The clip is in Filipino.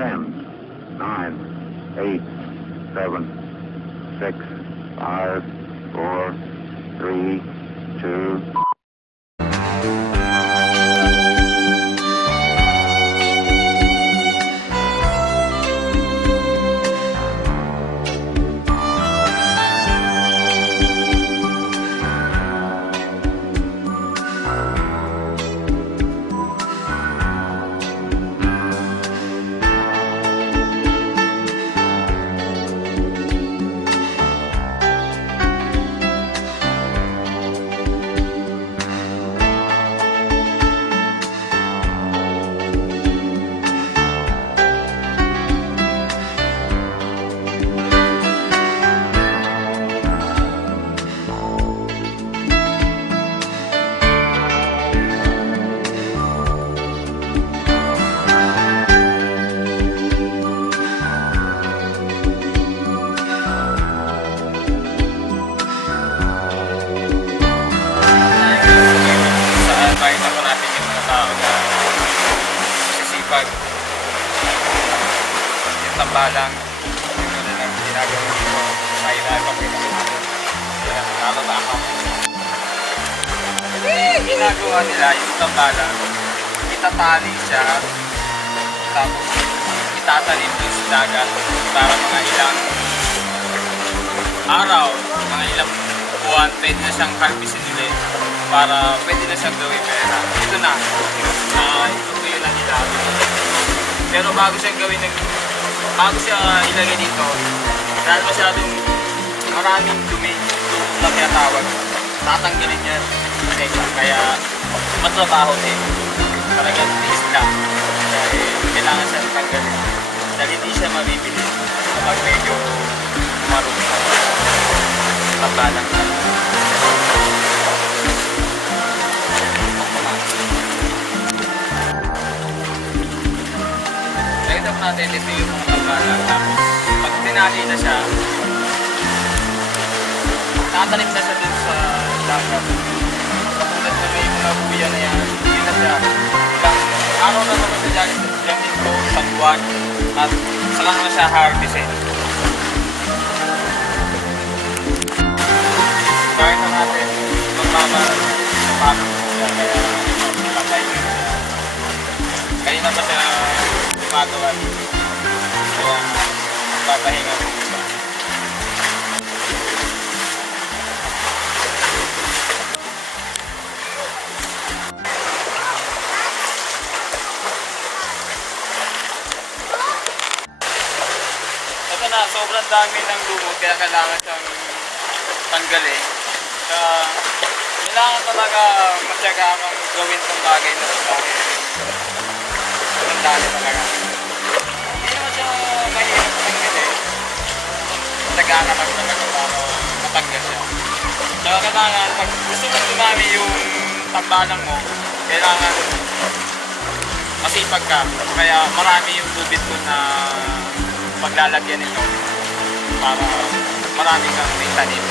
10, 9, 8, 7, 6, 5, 4, 3, 2. Yung tambalang yun na lang ginagawa ko ay napapakita ko nakababa ako. Ginagawa nila yung tambalang itatali siya tapos itatanim dun sa dagat para mga ilang araw, mga ilang buwan pwede na siyang harvestin ulit para pwede na siyang gawin pera. Ito na, itutuyo na nila. Pero bago siya ilagay dito, dahil masyadong maraming dumi na tinatawag, tatanggalin niya kaya matrabaho din. Talagang tiis lang. Kaya kailangan siya tanggalin. Dahil hindi siya mabibili kapag medyo marumi. Tabalang na. Nakita po natin ito yung mga tambalang. Tapos pag tinali na siya, nakatanim na siya dun sa dagat. Katulad na may mga buya na yan, yun na siya. Ilang araw na naman siya dyan dito, isang buwan. At saka na siya harvestin. Kaya na natin magmamahal sa pagod siya. Kaya patay na siya. Kanina pa siya gumagawa dito. Kaya papahinga ko siya. Ito na, sobrang dami ng lumot kaya kailangan siyang tanggalin. Kaya kailangan talaga matyaga kang gawin itong bagay na ito. Sobrang dami talaga. Hindi naman siya mahirap tanggalin. Matyaga ka lang talaga para matanggal siya. Kaya kailangan, pag gusto mo dumami yung tambalang mo, kailangan masipag ka. Kaya marami yung lubid mo na paglalagyan nito para marami kang may tanim.